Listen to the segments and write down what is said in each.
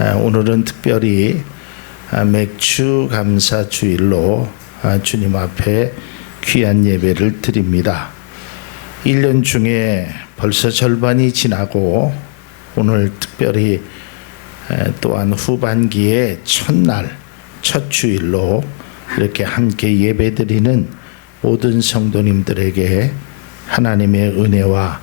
오늘은 특별히 맥주 감사 주일로 주님 앞에 귀한 예배를 드립니다. 1년 중에 벌써 절반이 지나고 오늘 특별히 또한 후반기의 첫날 첫 주일로 이렇게 함께 예배드리는 모든 성도님들에게 하나님의 은혜와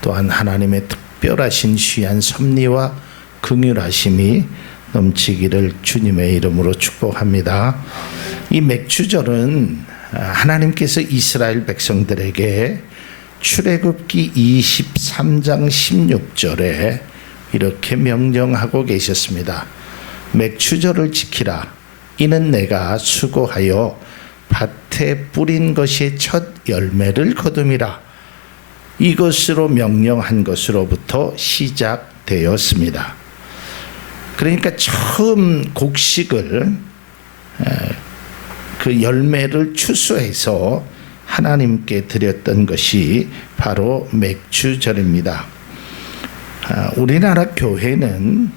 또한 하나님의 특별하신 귀한 섭리와 긍휼하심이 넘치기를 주님의 이름으로 축복합니다. 이 맥주절은 하나님께서 이스라엘 백성들에게 출애굽기 23장 16절에 이렇게 명령하고 계셨습니다. 맥주절을 지키라. 이는 내가 수고하여 밭에 뿌린 것의 첫 열매를 거둠이라. 이것으로 명령한 것으로부터 시작되었습니다. 그러니까 처음 곡식을 그 열매를 추수해서 하나님께 드렸던 것이 바로 맥주절입니다. 우리나라 교회는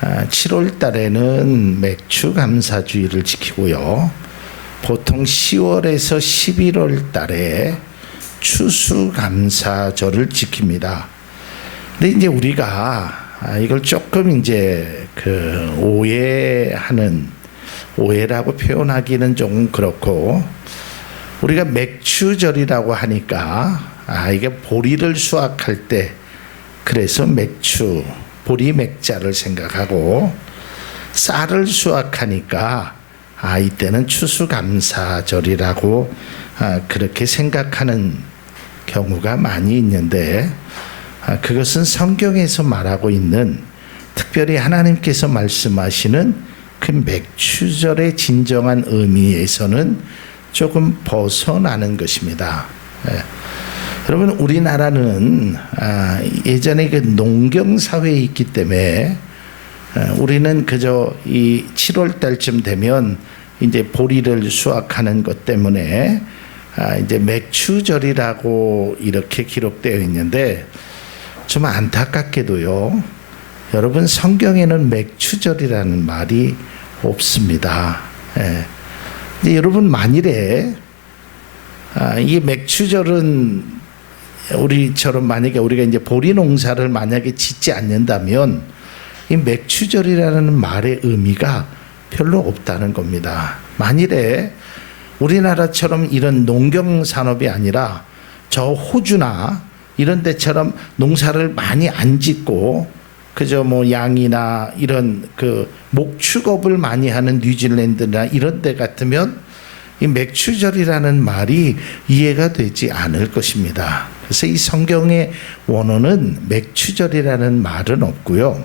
7월 달에는 맥주 감사주의를 지키고요. 보통 10월에서 11월 달에 추수감사절을 지킵니다. 근데 이제 우리가 이걸 조금 이제 오해라고 표현하기는 좀 그렇고, 우리가 맥주절이라고 하니까 이게 보리를 수확할 때 그래서 맥주 보리 맥자를 생각하고, 쌀을 수확하니까 이때는 추수감사절이라고 그렇게 생각하는 경우가 많이 있는데, 그것은 성경에서 말하고 있는, 특별히 하나님께서 말씀하시는 그 맥주절의 진정한 의미에서는 조금 벗어나는 것입니다. 여러분, 우리나라는 예전에 그 농경 사회에 있기 때문에 우리는 그저 이 7월 달쯤 되면 이제 보리를 수확하는 것 때문에 이제 맥주절이라고 이렇게 기록되어 있는데, 좀 안타깝게도요, 여러분, 성경에는 맥주절이라는 말이 없습니다. 근데 여러분, 만일에 이 맥주절은 우리처럼 만약에 우리가 이제 보리 농사를 만약에 짓지 않는다면 이 맥주절이라는 말의 의미가 별로 없다는 겁니다. 만일에 우리나라처럼 이런 농경 산업이 아니라 저 호주나 이런 데처럼 농사를 많이 안 짓고 그저 뭐 양이나 이런 그 목축업을 많이 하는 뉴질랜드나 이런 데 같으면 이 맥주절이라는 말이 이해가 되지 않을 것입니다. 그래서 이 성경의 원어는 맥주절이라는 말은 없고요.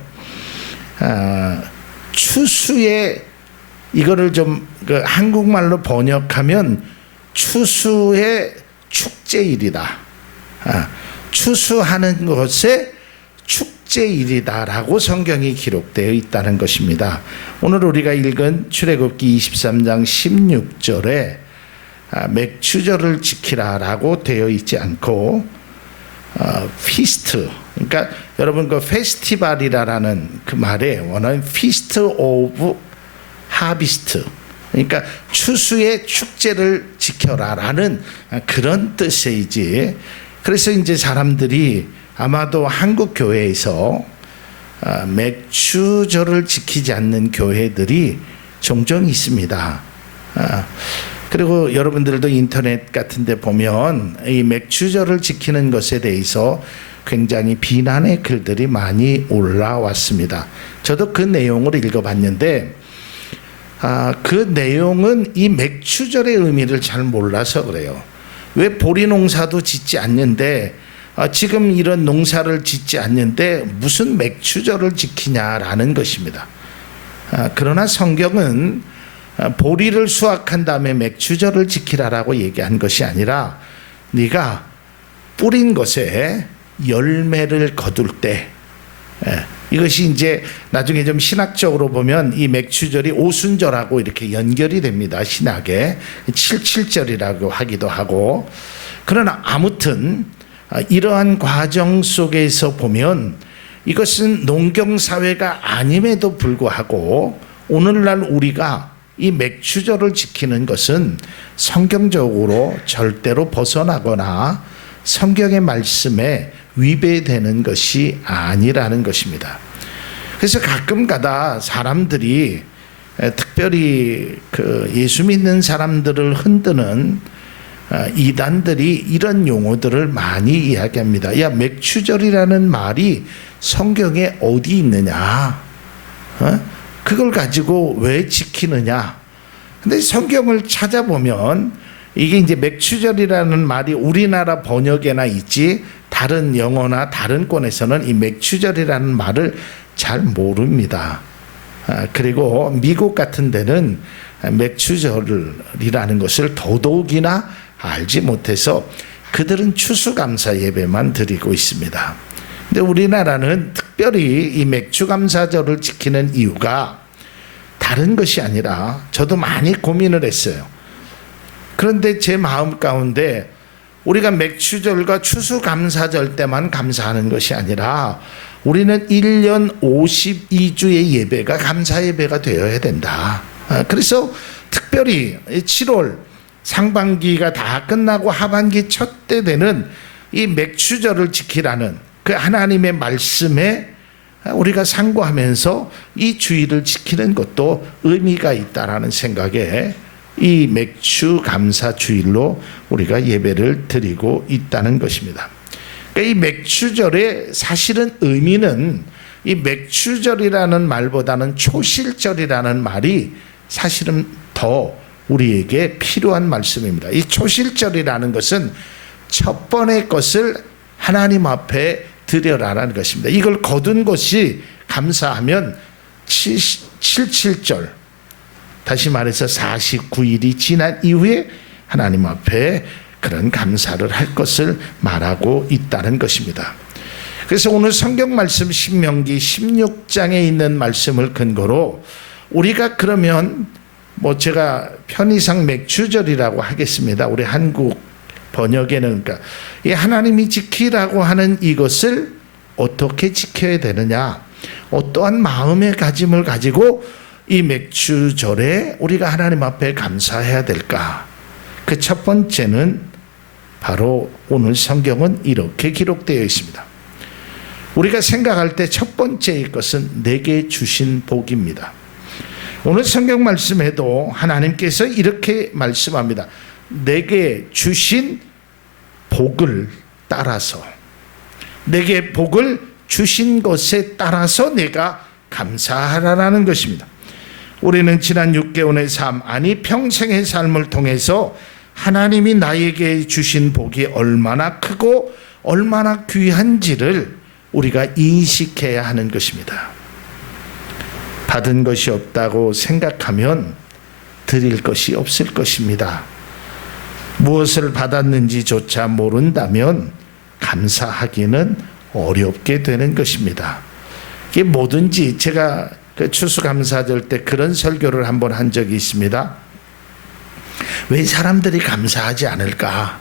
추수의 이거를 좀 한국말로 번역하면 추수의 축제일이다. 추수하는 것에 축제일이다라고 성경이 기록되어 있다는 것입니다. 오늘 우리가 읽은 출애굽기 23장 16절에 맥주절을 지키라라고 되어 있지 않고 피스트, 그러니까 여러분 그 페스티벌이라는 그 말에 원하는 피스트 오브 하비스트, 그러니까 추수의 축제를 지켜라라는 그런 뜻이지. 그래서 이제 사람들이 아마도 한국 교회에서 맥주절을 지키지 않는 교회들이 종종 있습니다. 그리고 여러분들도 인터넷 같은 데 보면 이 맥주절을 지키는 것에 대해서 굉장히 비난의 글들이 많이 올라왔습니다. 저도 그 내용을 읽어봤는데 그 내용은 이 맥주절의 의미를 잘 몰라서 그래요. 왜 보리 농사도 짓지 않는데 지금 이런 농사를 짓지 않는데 무슨 맥주절을 지키냐라는 것입니다. 그러나 성경은 보리를 수확한 다음에 맥주절을 지키라라고 얘기한 것이 아니라 네가 뿌린 것에 열매를 거둘 때, 이것이 이제 나중에 좀 신학적으로 보면 이 맥주절이 오순절하고 이렇게 연결이 됩니다. 신학에 77절이라고 하기도 하고. 그러나 아무튼 이러한 과정 속에서 보면 이것은 농경사회가 아님에도 불구하고 오늘날 우리가 이 맥추절을 지키는 것은 성경적으로 절대로 벗어나거나 성경의 말씀에 위배되는 것이 아니라는 것입니다. 그래서 가끔가다 사람들이 특별히 그 예수 믿는 사람들을 흔드는 이단들이 이런 용어들을 많이 이야기합니다. 야, 맥추절이라는 말이 성경에 어디 있느냐? 그걸 가지고 왜 지키느냐? 근데 성경을 찾아보면 이게 이제 맥추절이라는 말이 우리나라 번역에나 있지 다른 영어나 다른 권에서는 이 맥추절이라는 말을 잘 모릅니다. 그리고 미국 같은 데는 맥추절이라는 것을 더더욱이나 알지 못해서 그들은 추수감사 예배만 드리고 있습니다. 근데 우리나라는 특별히 이 맥추감사절을 지키는 이유가 다른 것이 아니라 저도 많이 고민을 했어요. 그런데 제 마음 가운데 우리가 맥추절과 추수감사절 때만 감사하는 것이 아니라 우리는 1년 52주의 예배가 감사 예배가 되어야 된다. 그래서 특별히 7월 상반기가 다 끝나고 하반기 첫 때 되는 이 맥추절을 지키라는 그 하나님의 말씀에 우리가 상고하면서 이 주일을 지키는 것도 의미가 있다라는 생각에 이 맥추 감사 주일로 우리가 예배를 드리고 있다는 것입니다. 그러니까 이 맥추절의 사실은 의미는 이 맥추절이라는 말보다는 초실절이라는 말이 사실은 더 우리에게 필요한 말씀입니다. 이 초실절이라는 것은 첫 번의 것을 하나님 앞에 드려라라는 것입니다. 이걸 거둔 것이 감사하면 77절, 다시 말해서 49일이 지난 이후에 하나님 앞에 그런 감사를 할 것을 말하고 있다는 것입니다. 그래서 오늘 성경 말씀 신명기 16장에 있는 말씀을 근거로 우리가 그러면 제가 편의상 맥추절이라고 하겠습니다. 우리 한국 번역에는 그러니까 이 하나님이 지키라고 하는 이것을 어떻게 지켜야 되느냐, 어떠한 마음의 가짐을 가지고 이 맥추절에 우리가 하나님 앞에 감사해야 될까? 그 첫 번째는 바로 오늘 성경은 이렇게 기록되어 있습니다. 우리가 생각할 때 첫 번째의 것은 내게 주신 복입니다. 오늘 성경 말씀에도 하나님께서 이렇게 말씀합니다. 내게 주신 복을 따라서, 내게 복을 주신 것에 따라서 내가 감사하라라는 것입니다. 우리는 지난 6개월의 삶, 아니 평생의 삶을 통해서 하나님이 나에게 주신 복이 얼마나 크고 얼마나 귀한지를 우리가 인식해야 하는 것입니다. 받은 것이 없다고 생각하면 드릴 것이 없을 것입니다. 무엇을 받았는지조차 모른다면 감사하기는 어렵게 되는 것입니다. 이게 뭐든지 제가 그 추수감사절 때 그런 설교를 한번 한 적이 있습니다. 왜 사람들이 감사하지 않을까?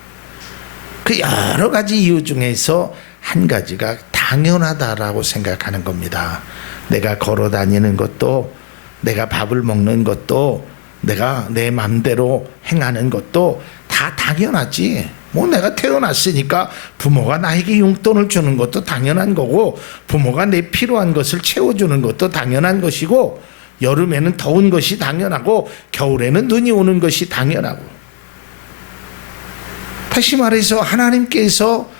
그 여러 가지 이유 중에서 한 가지가 당연하다라고 생각하는 겁니다. 내가 걸어 다니는 것도, 내가 밥을 먹는 것도, 내가 내 맘대로 행하는 것도 다 당연하지. 내가 태어났으니까 부모가 나에게 용돈을 주는 것도 당연한 거고, 부모가 내 필요한 것을 채워주는 것도 당연한 것이고, 여름에는 더운 것이 당연하고, 겨울에는 눈이 오는 것이 당연하고. 다시 말해서 하나님께서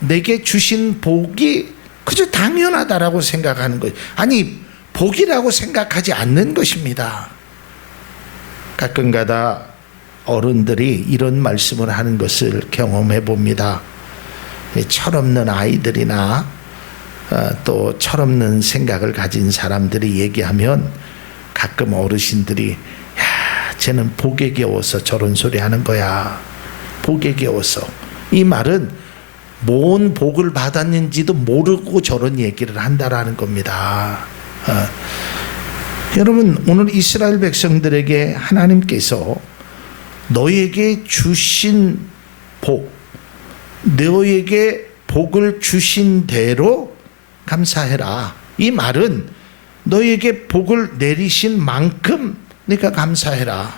내게 주신 복이 그저 당연하다라고 생각하는 것, 아니 복이라고 생각하지 않는 것입니다. 가끔가다 어른들이 이런 말씀을 하는 것을 경험해 봅니다. 철없는 아이들이나 또 철없는 생각을 가진 사람들이 얘기하면 가끔 어르신들이 야, 쟤는 복에 겨워서 저런 소리 하는 거야. 복에 겨워서. 이 말은 뭔 복을 받았는지도 모르고 저런 얘기를 한다라는 겁니다. 여러분, 오늘 이스라엘 백성들에게 하나님께서 너에게 주신 복, 너에게 복을 주신 대로 감사해라. 이 말은 너에게 복을 내리신 만큼 네가 감사해라.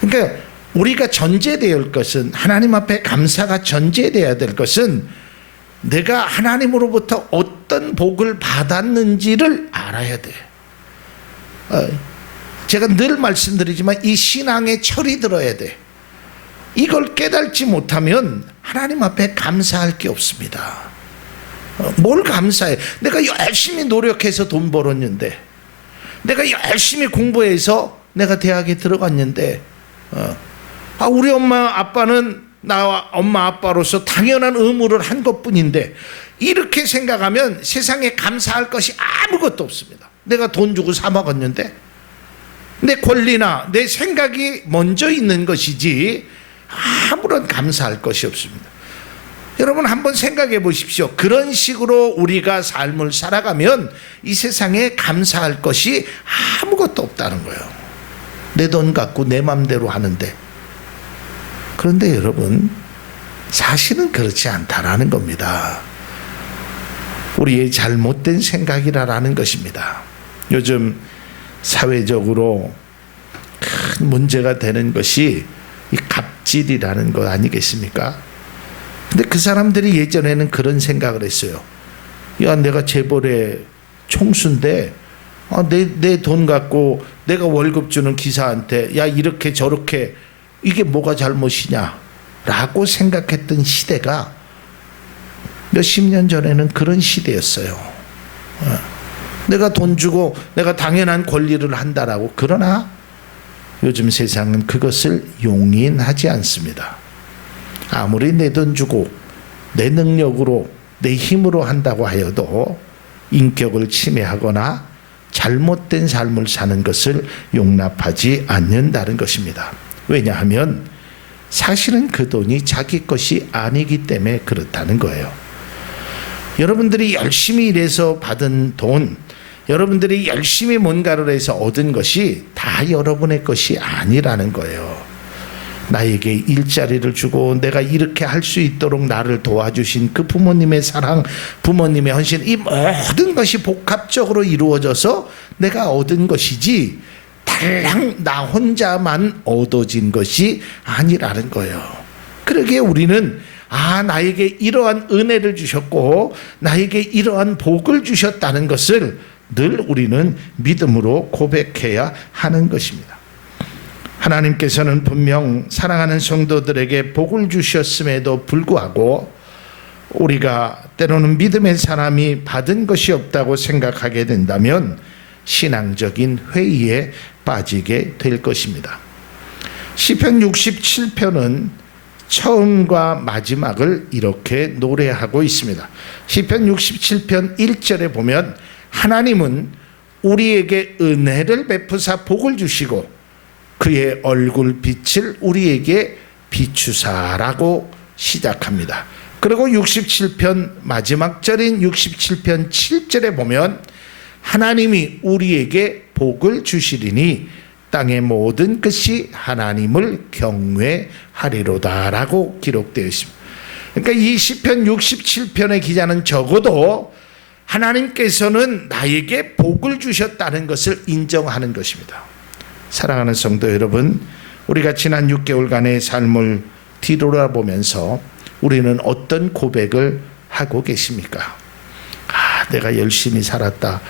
그러니까 우리가 전제되어야 할 것은, 하나님 앞에 감사가 전제되어야 될 것은 내가 하나님으로부터 어떤 복을 받았는지를 알아야 돼. 제가 늘 말씀드리지만 이 신앙에 철이 들어야 돼. 이걸 깨닫지 못하면 하나님 앞에 감사할 게 없습니다. 뭘 감사해? 내가 열심히 노력해서 돈 벌었는데, 내가 열심히 공부해서 내가 대학에 들어갔는데, 우리 엄마 아빠는 나와 엄마 아빠로서 당연한 의무를 한 것뿐인데, 이렇게 생각하면 세상에 감사할 것이 아무것도 없습니다. 내가 돈 주고 사 먹었는데, 내 권리나 내 생각이 먼저 있는 것이지 아무런 감사할 것이 없습니다. 여러분 한번 생각해 보십시오. 그런 식으로 우리가 삶을 살아가면 이 세상에 감사할 것이 아무것도 없다는 거예요. 내 돈 갖고 내 맘대로 하는데. 그런데 여러분, 사실은 그렇지 않다라는 겁니다. 우리의 잘못된 생각이라는 것입니다. 요즘 사회적으로 큰 문제가 되는 것이 이 갑질이라는 것 아니겠습니까? 근데 그 사람들이 예전에는 그런 생각을 했어요. 야, 내가 재벌의 총수인데 내 돈 갖고 내가 월급 주는 기사한테 야, 이렇게 저렇게, 이게 뭐가 잘못이냐 라고 생각했던 시대가 몇십 년 전에는 그런 시대였어요. 내가 돈 주고 내가 당연한 권리를 한다라고. 그러나 요즘 세상은 그것을 용인하지 않습니다. 아무리 내 돈 주고 내 능력으로 내 힘으로 한다고 하여도 인격을 침해하거나 잘못된 삶을 사는 것을 용납하지 않는다는 것입니다. 왜냐하면 사실은 그 돈이 자기 것이 아니기 때문에 그렇다는 거예요. 여러분들이 열심히 일해서 받은 돈, 여러분들이 열심히 뭔가를 해서 얻은 것이 다 여러분의 것이 아니라는 거예요. 나에게 일자리를 주고 내가 이렇게 할 수 있도록 나를 도와주신 그 부모님의 사랑, 부모님의 헌신, 이 모든 것이 복합적으로 이루어져서 내가 얻은 것이지 달랑 나 혼자만 얻어진 것이 아니라는 거예요. 그러기에 우리는 나에게 이러한 은혜를 주셨고 나에게 이러한 복을 주셨다는 것을 늘 우리는 믿음으로 고백해야 하는 것입니다. 하나님께서는 분명 사랑하는 성도들에게 복을 주셨음에도 불구하고 우리가 때로는 믿음의 사람이 받은 것이 없다고 생각하게 된다면 신앙적인 회의에 빠지게 될 것입니다. 시편 67편은 처음과 마지막을 이렇게 노래하고 있습니다. 시편 67편 1절에 보면 하나님은 우리에게 은혜를 베푸사 복을 주시고 그의 얼굴 빛을 우리에게 비추사라고 시작합니다. 그리고 67편 마지막 절인 67편 7절에 보면 하나님이 우리에게 복을 주시리니 땅의 모든 끝이 하나님을 경외하리로다라고 기록되어 있습니다. 그러니까 이 시편 67편의 기자는 적어도 하나님께서는 나에게 복을 주셨다는 것을 인정하는 것입니다. 사랑하는 성도 여러분, 우리가 지난 6개월간의 삶을 뒤돌아보면서 우리는 어떤 고백을 하고 계십니까? 내가 열심히 살았다.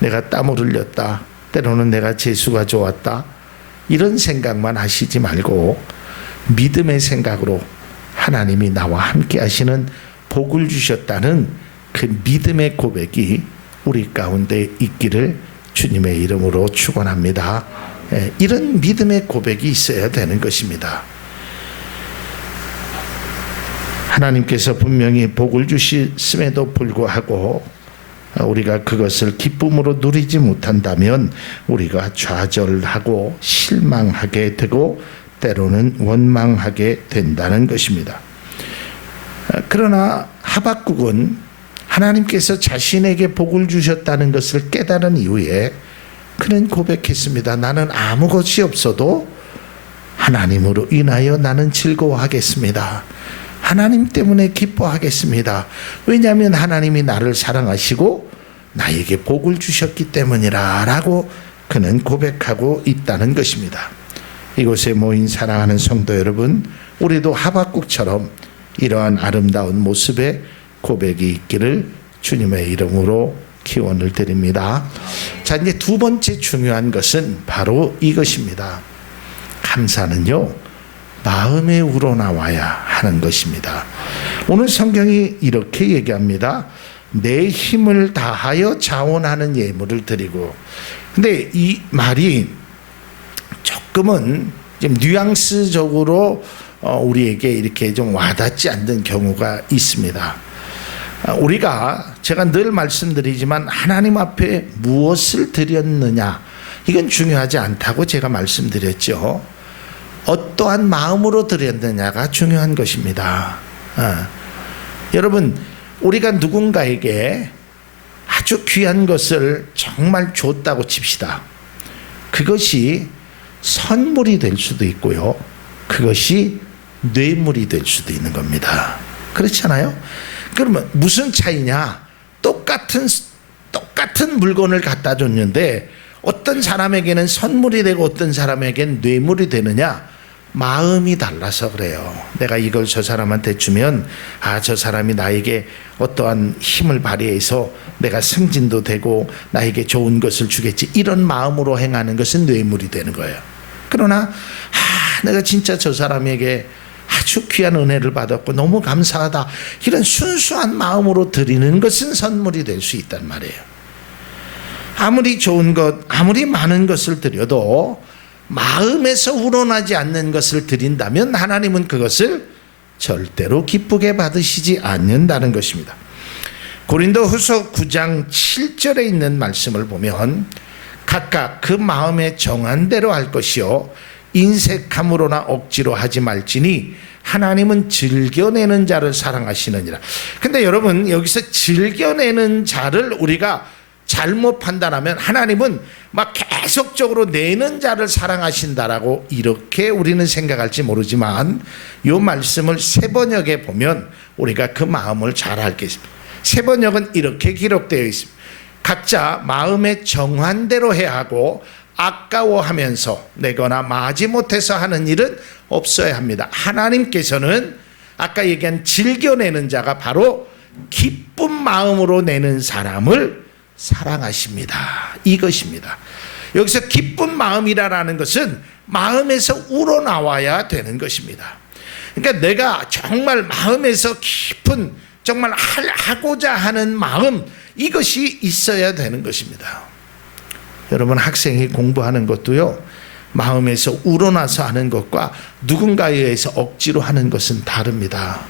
내가 땀을 흘렸다. 때로는 내가 재수가 좋았다. 이런 생각만 하시지 말고 믿음의 생각으로 하나님이 나와 함께 하시는 복을 주셨다는 그 믿음의 고백이 우리 가운데 있기를 주님의 이름으로 축원합니다. 이런 믿음의 고백이 있어야 되는 것입니다. 하나님께서 분명히 복을 주셨음에도 불구하고 우리가 그것을 기쁨으로 누리지 못한다면 우리가 좌절하고 실망하게 되고 때로는 원망하게 된다는 것입니다. 그러나 하박국은 하나님께서 자신에게 복을 주셨다는 것을 깨달은 이후에 그는 고백했습니다. 나는 아무것이 없어도 하나님으로 인하여 나는 즐거워하겠습니다. 하나님 때문에 기뻐하겠습니다. 왜냐하면 하나님이 나를 사랑하시고 나에게 복을 주셨기 때문이라 라고 그는 고백하고 있다는 것입니다. 이곳에 모인 사랑하는 성도 여러분, 우리도 하박국처럼 이러한 아름다운 모습의 고백이 있기를 주님의 이름으로 기원을 드립니다. 자, 이제 두 번째 중요한 것은 바로 이것입니다. 감사는요, 마음에 우러나와야 하는 것입니다. 오늘 성경이 이렇게 얘기합니다. 내 힘을 다하여 자원하는 예물을 드리고. 근데 이 말이 조금은 좀 뉘앙스적으로 우리에게 이렇게 좀 와닿지 않는 경우가 있습니다. 제가 늘 말씀드리지만 하나님 앞에 무엇을 드렸느냐, 이건 중요하지 않다고 제가 말씀드렸죠. 어떠한 마음으로 드렸느냐가 중요한 것입니다. 여러분, 우리가 누군가에게 아주 귀한 것을 정말 줬다고 칩시다. 그것이 선물이 될 수도 있고요, 그것이 뇌물이 될 수도 있는 겁니다. 그렇잖아요? 그러면 무슨 차이냐? 똑같은 물건을 갖다 줬는데 어떤 사람에게는 선물이 되고 어떤 사람에게는 뇌물이 되느냐? 마음이 달라서 그래요. 내가 이걸 저 사람한테 주면 저 사람이 나에게 어떠한 힘을 발휘해서 내가 승진도 되고 나에게 좋은 것을 주겠지, 이런 마음으로 행하는 것은 뇌물이 되는 거예요. 그러나 내가 진짜 저 사람에게 아주 귀한 은혜를 받았고 너무 감사하다, 이런 순수한 마음으로 드리는 것은 선물이 될 수 있단 말이에요. 아무리 좋은 것, 아무리 많은 것을 드려도 마음에서 우러나지 않는 것을 드린다면 하나님은 그것을 절대로 기쁘게 받으시지 않는다는 것입니다. 고린도후서 9장 7절에 있는 말씀을 보면 각각 그 마음에 정한 대로 할 것이요 인색함으로나 억지로 하지 말지니 하나님은 즐겨내는 자를 사랑하시느니라. 근데 여러분, 여기서 즐겨내는 자를 우리가 잘못 판단하면 하나님은 막 계속적으로 내는 자를 사랑하신다라고 이렇게 우리는 생각할지 모르지만, 이 말씀을 세번역에 보면 우리가 그 마음을 잘 알겠습니다. 세번역은 이렇게 기록되어 있습니다. 각자 마음에 정한 대로 해야 하고 아까워하면서 내거나 마지못해서 하는 일은 없어야 합니다. 하나님께서는 아까 얘기한 즐겨내는 자가 바로 기쁜 마음으로 내는 사람을 사랑하십니다. 이것입니다. 여기서 기쁜 마음이라는 것은 마음에서 우러나와야 되는 것입니다. 그러니까 내가 정말 마음에서 깊은, 정말 하고자 하는 마음, 이것이 있어야 되는 것입니다. 여러분, 학생이 공부하는 것도요, 마음에서 우러나서 하는 것과 누군가에 의해서 억지로 하는 것은 다릅니다.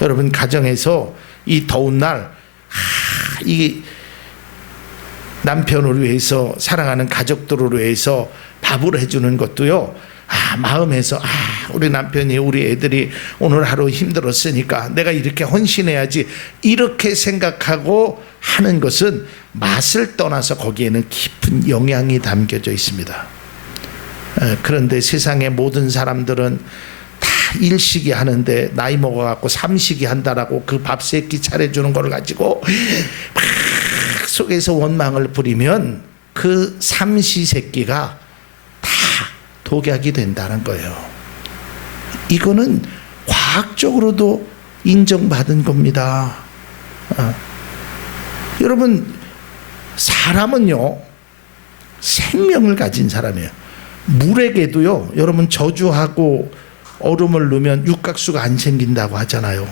여러분, 가정에서 이 더운 날 이 남편을 위해서, 사랑하는 가족들을 위해서 밥을 해주는 것도요, 마음에서 우리 남편이, 우리 애들이 오늘 하루 힘들었으니까 내가 이렇게 헌신해야지, 이렇게 생각하고 하는 것은 맛을 떠나서 거기에는 깊은 영향이 담겨져 있습니다. 그런데 세상의 모든 사람들은 다 일식이 하는데 나이 먹어갖고 삼식이 한다라고 그 밥 세 끼 차려주는 걸 가지고 막 속에서 원망을 부리면 그 삼시세끼가 다 독약이 된다는 거예요. 이거는 과학적으로도 인정받은 겁니다. 여러분, 사람은요, 생명을 가진 사람이에요. 물에게도요, 여러분, 저주하고 얼음을 넣으면 육각수가 안 생긴다고 하잖아요.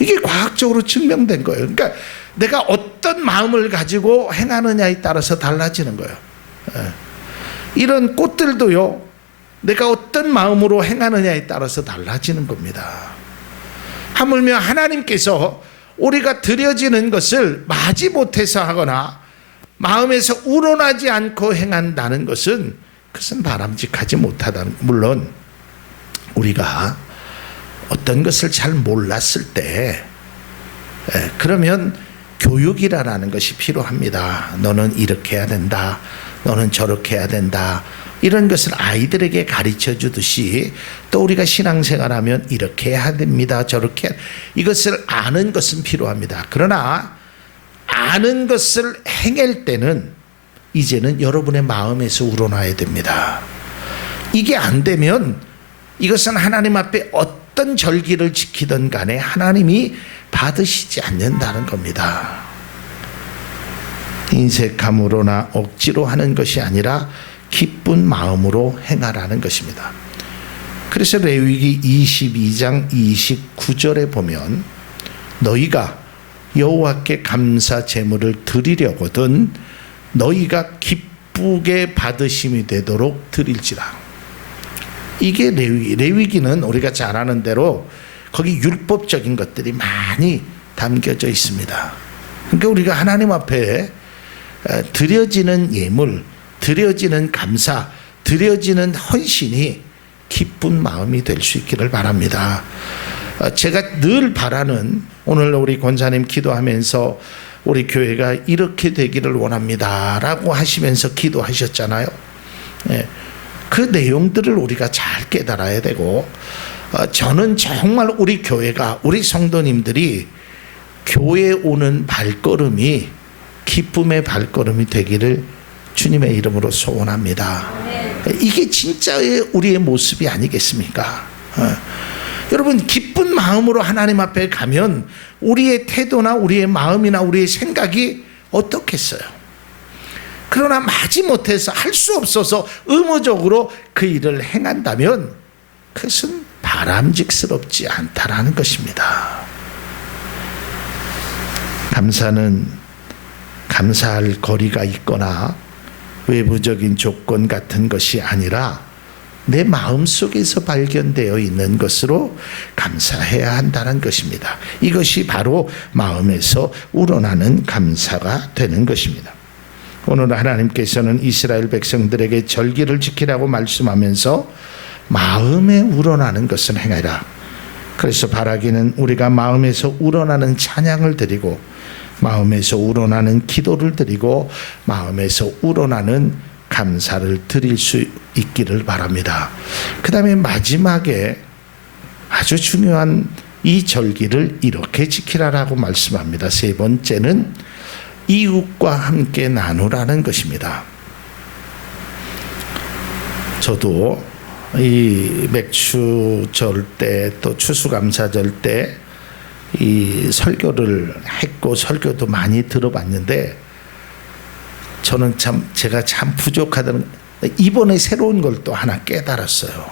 이게 과학적으로 증명된 거예요. 그러니까 내가 어떤 마음을 가지고 행하느냐에 따라서 달라지는 거예요. 이런 꽃들도요, 내가 어떤 마음으로 행하느냐에 따라서 달라지는 겁니다. 하물며 하나님께서 우리가 드려지는 것을 마지못해서 하거나 마음에서 우러나지 않고 행한다는 것은, 그것은 바람직하지 못하다는, 물론 우리가 어떤 것을 잘 몰랐을 때 그러면 교육이라는 것이 필요합니다. 너는 이렇게 해야 된다, 너는 저렇게 해야 된다, 이런 것을 아이들에게 가르쳐 주듯이 또 우리가 신앙생활하면 이렇게 해야 됩니다. 저렇게 이것을 아는 것은 필요합니다. 그러나 아는 것을 행할 때는 이제는 여러분의 마음에서 우러나야 됩니다. 이게 안 되면 이것은 하나님 앞에 어떤 절기를 지키든 간에 하나님이 받으시지 않는다는 겁니다. 인색함으로나 억지로 하는 것이 아니라 기쁜 마음으로 행하라는 것입니다. 그래서 레위기 22장 29절에 보면 너희가 여호와께 감사 제물을 드리려거든 너희가 기쁘게 받으심이 되도록 드릴지라. 이게 레위기는 우리가 잘 아는 대로 거기 율법적인 것들이 많이 담겨져 있습니다. 그러니까 우리가 하나님 앞에 드려지는 예물, 드려지는 감사, 드려지는 헌신이 기쁜 마음이 될 수 있기를 바랍니다. 제가 늘 바라는, 오늘 우리 권사님 기도하면서 우리 교회가 이렇게 되기를 원합니다 라고 하시면서 기도하셨잖아요. 그 내용들을 우리가 잘 깨달아야 되고, 저는 정말 우리 교회가, 우리 성도님들이 교회에 오는 발걸음이 기쁨의 발걸음이 되기를 주님의 이름으로 소원합니다. 이게 진짜의 우리의 모습이 아니겠습니까? 여러분, 기쁜 마음으로 하나님 앞에 가면 우리의 태도나 우리의 마음이나 우리의 생각이 어떻겠어요? 그러나 마지못해서 할 수 없어서 의무적으로 그 일을 행한다면 그것은 바람직스럽지 않다라는 것입니다. 감사는 감사할 거리가 있거나 외부적인 조건 같은 것이 아니라 내 마음속에서 발견되어 있는 것으로 감사해야 한다는 것입니다. 이것이 바로 마음에서 우러나는 감사가 되는 것입니다. 오늘 하나님께서는 이스라엘 백성들에게 절기를 지키라고 말씀하면서 마음에 우러나는 것을 행하라. 그래서 바라기는 우리가 마음에서 우러나는 찬양을 드리고 마음에서 우러나는 기도를 드리고 마음에서 우러나는 감사를 드릴 수 있기를 바랍니다. 그 다음에 마지막에 아주 중요한 이 절기를 이렇게 지키라라고 말씀합니다. 세 번째는 이웃과 함께 나누라는 것입니다. 저도 이 맥추절 때 또 추수감사절 때 이 설교를 했고 설교도 많이 들어봤는데 저는 참 제가 참 부족하다는, 이번에 새로운 걸 또 하나 깨달았어요.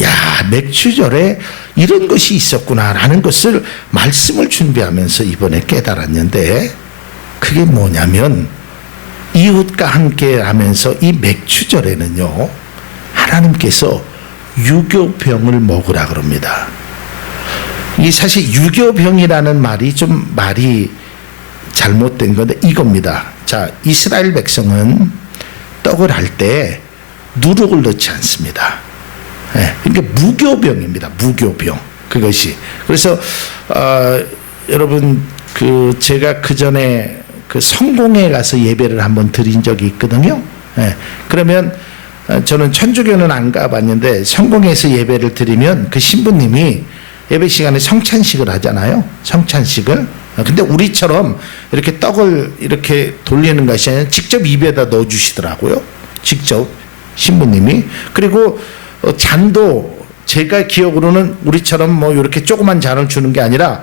야, 맥추절에 이런 것이 있었구나라는 것을 말씀을 준비하면서 이번에 깨달았는데, 그게 뭐냐면 이웃과 함께 하면서 이 맥추절에는요 하나님께서 유교병을 먹으라 그럽니다. 이 사실 유교병이라는 말이 좀 말이 잘못된 건데 이겁니다. 자, 이스라엘 백성은 떡을 할 때 누룩을 넣지 않습니다. 그러니까 무교병입니다. 무교병. 그것이. 그래서 여러분 제가 그 전에 그 성공회 가서 예배를 한번 드린 적이 있거든요. 그러면 저는 천주교는 안 가봤는데 성공회에서 예배를 드리면 그 신부님이 예배 시간에 성찬식을 하잖아요. 성찬식을. 근데 우리처럼 이렇게 떡을 이렇게 돌리는 것이 아니라 직접 입에다 넣어주시더라고요. 직접 신부님이. 그리고 잔도 제가 기억으로는 우리처럼 뭐 이렇게 조그만 잔을 주는 게 아니라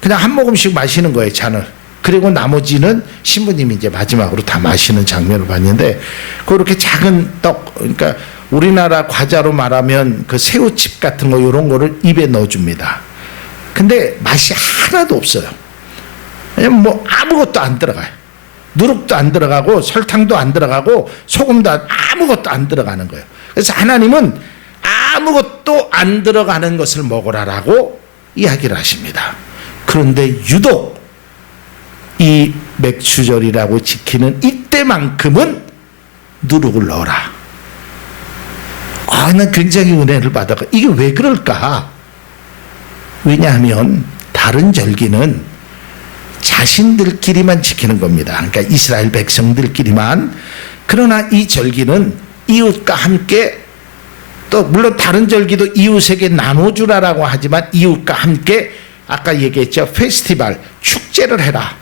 그냥 한 모금씩 마시는 거예요, 잔을. 그리고 나머지는 신부님이 이제 마지막으로 다 마시는 장면을 봤는데, 그렇게 작은 떡, 그러니까 우리나라 과자로 말하면 그 새우칩 같은 거 이런 거를 입에 넣어줍니다. 근데 맛이 하나도 없어요. 왜냐면 뭐 아무것도 안 들어가요. 누룩도 안 들어가고 설탕도 안 들어가고 소금도 아무것도 안 들어가는 거예요. 그래서 하나님은 아무것도 안 들어가는 것을 먹으라라고 이야기를 하십니다. 그런데 유독 이 맥추절이라고 지키는 이때만큼은 누룩을 넣어라. 난 굉장히 은혜를 받아가. 이게 왜 그럴까? 왜냐하면 다른 절기는 자신들끼리만 지키는 겁니다. 그러니까 이스라엘 백성들끼리만. 그러나 이 절기는 이웃과 함께, 또 물론 다른 절기도 이웃에게 나눠주라라고 하지만 이웃과 함께 아까 얘기했죠. 페스티벌, 축제를 해라.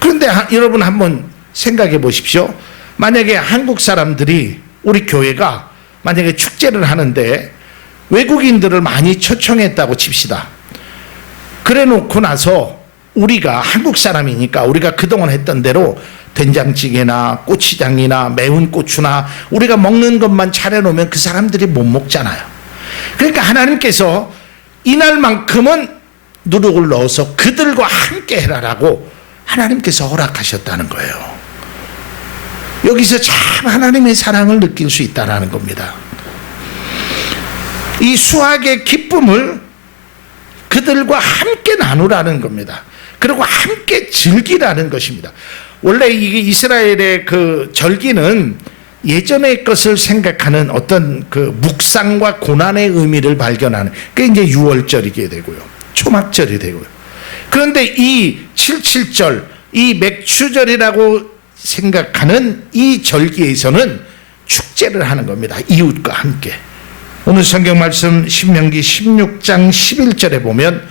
그런데 여러분 한번 생각해 보십시오. 만약에 한국 사람들이, 우리 교회가 만약에 축제를 하는데 외국인들을 많이 초청했다고 칩시다. 그래 놓고 나서 우리가 한국 사람이니까 우리가 그동안 했던 대로 된장찌개나 고추장이나 매운 고추나 우리가 먹는 것만 차려놓으면 그 사람들이 못 먹잖아요. 그러니까 하나님께서 이날만큼은 누룩을 넣어서 그들과 함께 해라라고 하나님께서 허락하셨다는 거예요. 여기서 참 하나님의 사랑을 느낄 수 있다는 겁니다. 이 수확의 기쁨을 그들과 함께 나누라는 겁니다. 그리고 함께 즐기라는 것입니다. 원래 이게 이스라엘의 그 절기는 예전의 것을 생각하는 어떤 그 묵상과 고난의 의미를 발견하는, 그게 이제 유월절이게 되고요. 초막절이 되고요. 그런데 이 77절, 이 맥추절이라고 생각하는 이 절기에서는 축제를 하는 겁니다. 이웃과 함께. 오늘 성경 말씀 신명기 16장 11절에 보면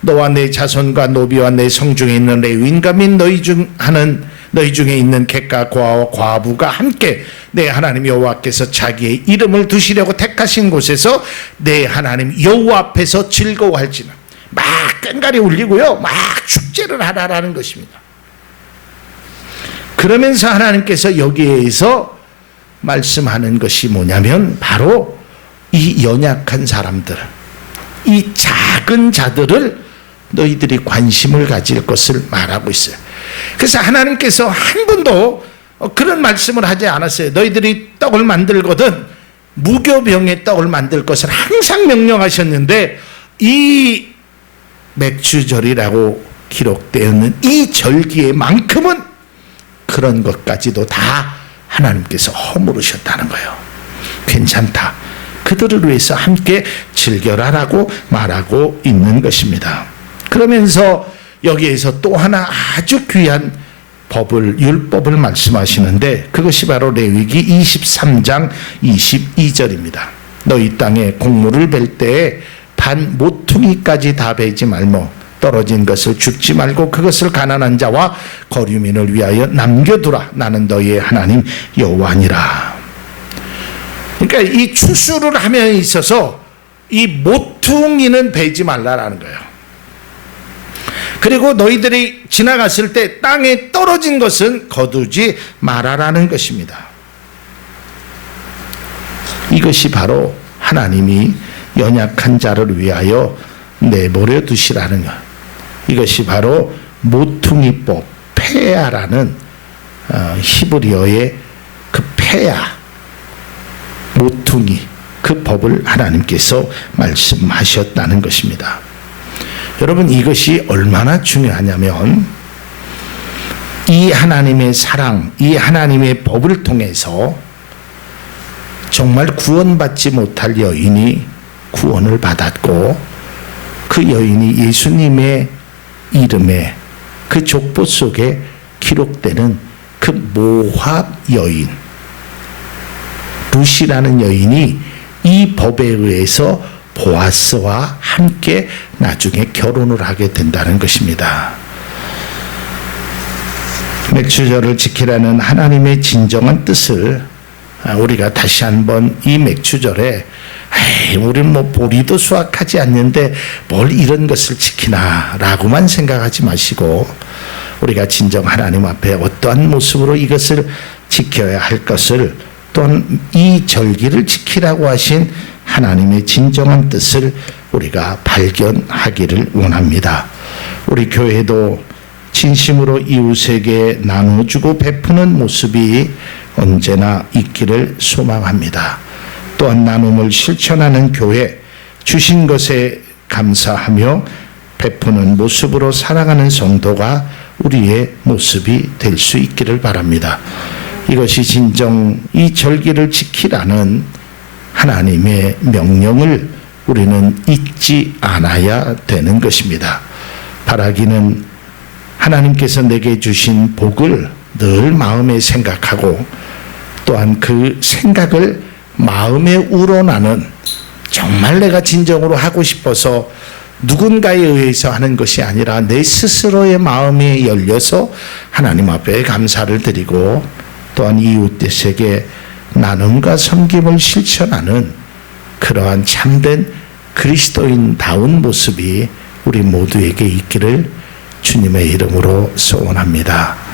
너와 내 자손과 노비와 내 성중에 있는 레위인과 및 너희 중에 있는 객과 고아와 과부가 함께 내 하나님 여호와께서 자기의 이름을 두시려고 택하신 곳에서 내 하나님 여호와 앞에서 즐거워할지는, 막 꽹과리 울리고요, 막 축제를 하라라는 것입니다. 그러면서 하나님께서 여기에서 말씀하는 것이 뭐냐면 바로 이 연약한 사람들, 이 작은 자들을 너희들이 관심을 가질 것을 말하고 있어요. 그래서 하나님께서 한 번도 그런 말씀을 하지 않았어요. 너희들이 떡을 만들거든 무교병의 떡을 만들 것을 항상 명령하셨는데, 이 맥추절이라고 기록되어 있는 이 절기에만큼은 그런 것까지도 다 하나님께서 허물으셨다는 거예요. 괜찮다, 그들을 위해서 함께 즐겨라라고 말하고 있는 것입니다. 그러면서 여기에서 또 하나 아주 귀한 법을, 율법을 말씀하시는데 그것이 바로 레위기 23장 22절입니다. 너희 땅에 곡물을 벨 때에 반 모퉁이까지 다 베지 말며 떨어진 것을 줍지 말고 그것을 가난한 자와 거류민을 위하여 남겨두라. 나는 너희의 하나님 여호와니라. 그러니까 이 추수를 함에 있어서 이 모퉁이는 베지 말라라는 거예요. 그리고 너희들이 지나갔을 때 땅에 떨어진 것은 거두지 말아라는 것입니다. 이것이 바로 하나님이 연약한 자를 위하여 내버려 두시라는 것. 이것이 바로 모퉁이법, 페야라는 히브리어의 그 페야, 모퉁이, 그 법을 하나님께서 말씀하셨다는 것입니다. 여러분, 이것이 얼마나 중요하냐면 이 하나님의 사랑, 이 하나님의 법을 통해서 정말 구원받지 못할 여인이 구원을 받았고, 그 여인이 예수님의 이름에 그 족보 속에 기록되는 그 모압 여인 룻이라는 여인이 이 법에 의해서 보아스와 함께 나중에 결혼을 하게 된다는 것입니다. 맥추절을 지키라는 하나님의 진정한 뜻을 우리가 다시 한번 이 맥추절에 우리는 뭐 보리도 수확하지 않는데 뭘 이런 것을 지키나 라고만 생각하지 마시고, 우리가 진정 하나님 앞에 어떠한 모습으로 이것을 지켜야 할 것을, 또한 이 절기를 지키라고 하신 하나님의 진정한 뜻을 우리가 발견하기를 원합니다. 우리 교회도 진심으로 이웃에게 나눠주고 베푸는 모습이 언제나 있기를 소망합니다. 또한 나눔을 실천하는 교회, 주신 것에 감사하며 베푸는 모습으로 살아가는 성도가 우리의 모습이 될 수 있기를 바랍니다. 이것이 진정 이 절기를 지키라는 하나님의 명령을 우리는 잊지 않아야 되는 것입니다. 바라기는 하나님께서 내게 주신 복을 늘 마음에 생각하고 또한 그 생각을 마음에 우러나는, 정말 내가 진정으로 하고 싶어서 누군가에 의해서 하는 것이 아니라 내 스스로의 마음이 열려서 하나님 앞에 감사를 드리고 또한 이웃에게 나눔과 섬김을 실천하는 그러한 참된 그리스도인다운 모습이 우리 모두에게 있기를 주님의 이름으로 소원합니다.